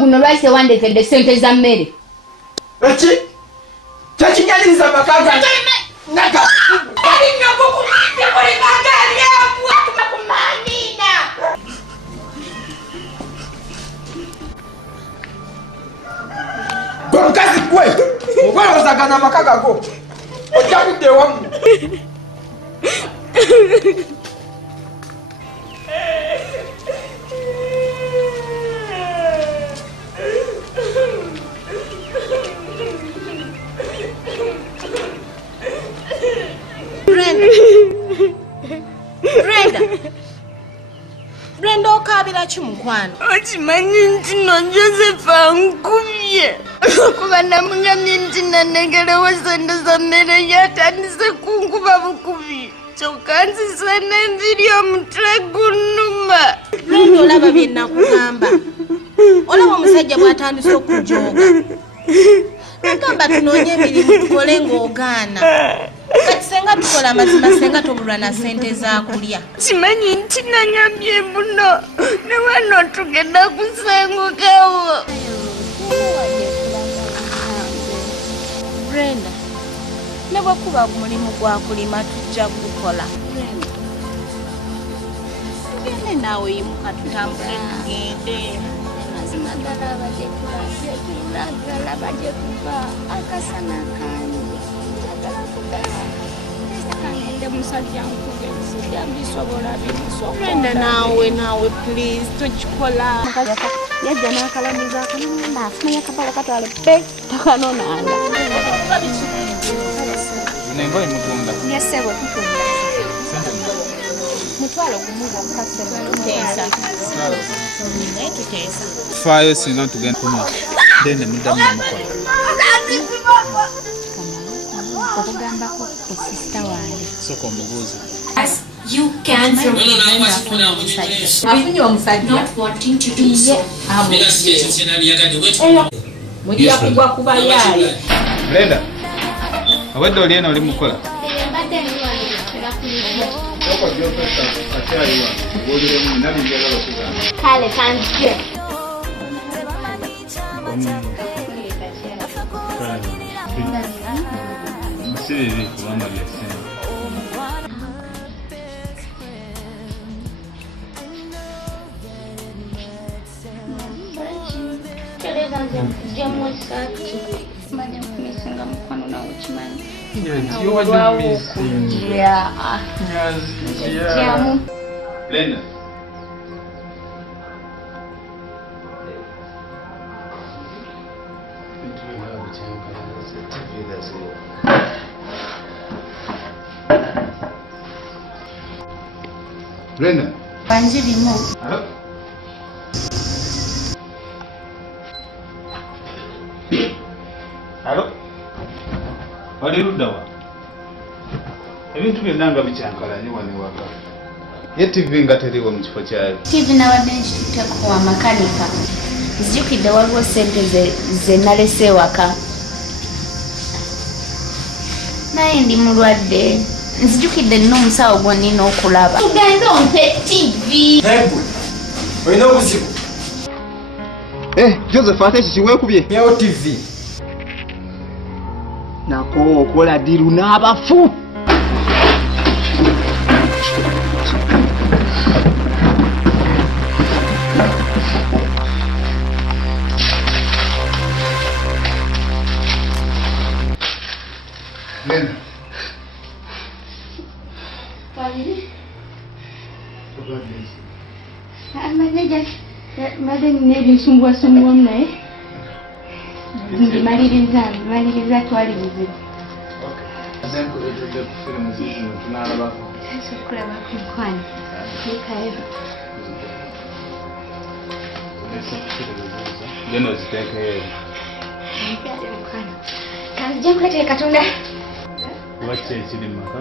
guno lwaki tewandekedde ssente za mmere? Eki? Kyekinyaliriza amakaga naga. Gwe mukazi gwe! Ogwelozagana amakaga go. Ojja kudda ewamu. Brenda okabira kimukwano. Okimanyi nti no Joseph ankubye. Kuba namugamye nti nanegelewo sente za mmere yatandise kunkuba bukubi. Kyokka nzisana enziri omutwe gunnuma. Brenda olaba bye nakugamba. Olaba omusajja bw'atandise okujooga. Nagamba tunoonye emirimu tukole ng'ogaana. Kati senga tukola amazima senga tobulwa na ssente za kulya. Kimanyi nti nanyambye muno ne wano tugenda kusengukawo. Brenda, ne bwekuba mulimu gwa kulima tujja gukola. Tugende naawe yimuka tutambule tugende. Mazima ddala abadde tulagala bajje kuva akasana kange. Njagala kugala. Kangende musajja nkube sijabisobola bisobola. Brenda naawe please tokikola. Yajja n'akalamuza akanamba afuna yakapala katwale pe takanonanga. Nengo imugunda. Yesebo tutunda. Mutwalo gumuga okukasema Tutesa. Tutesa. Fayo singa tugenda kunywa. Dende mudamu namukola. Okugambako ku sister wange. Soko omubuuzi. You can Afunye omusajja. not wanting to do so. Mujja kugwa kuba yaye. Brenda. Awedde oli eno oli mukola. Kale kanzije. Musiri kubanga byasema. You are missing. Yeah. Yeah. Brenda. Brenda. Banjirimo. Hello. Hello. Wali ludawa. Ebintu byonna nga bikyankalanye wano ewaka. Ye TV nga teriwo mu kifo kyayo. TV nabadde nkitutteko wa makanika. Nzijukidde waliwo ssente ze nalese ewaka. Naye ndi mulwadde. Nzijukidde nina omusawo gwonnina okulaba. Tugende ompe TV. Hebu. Olina obuzibu. Joseph ate kikiweekubye. Myawo TV. Nako okola diru n'abafu. Brenda. Mbadde nina ebinsumbuwasumbuwa naye maliriza twali buzibu. Okulaba ku mukwano teekayo. Genda oziteekeyo. Mpyale mukwano kanzija nkuleetere Katonda. Kuba ki ekiri mu maka?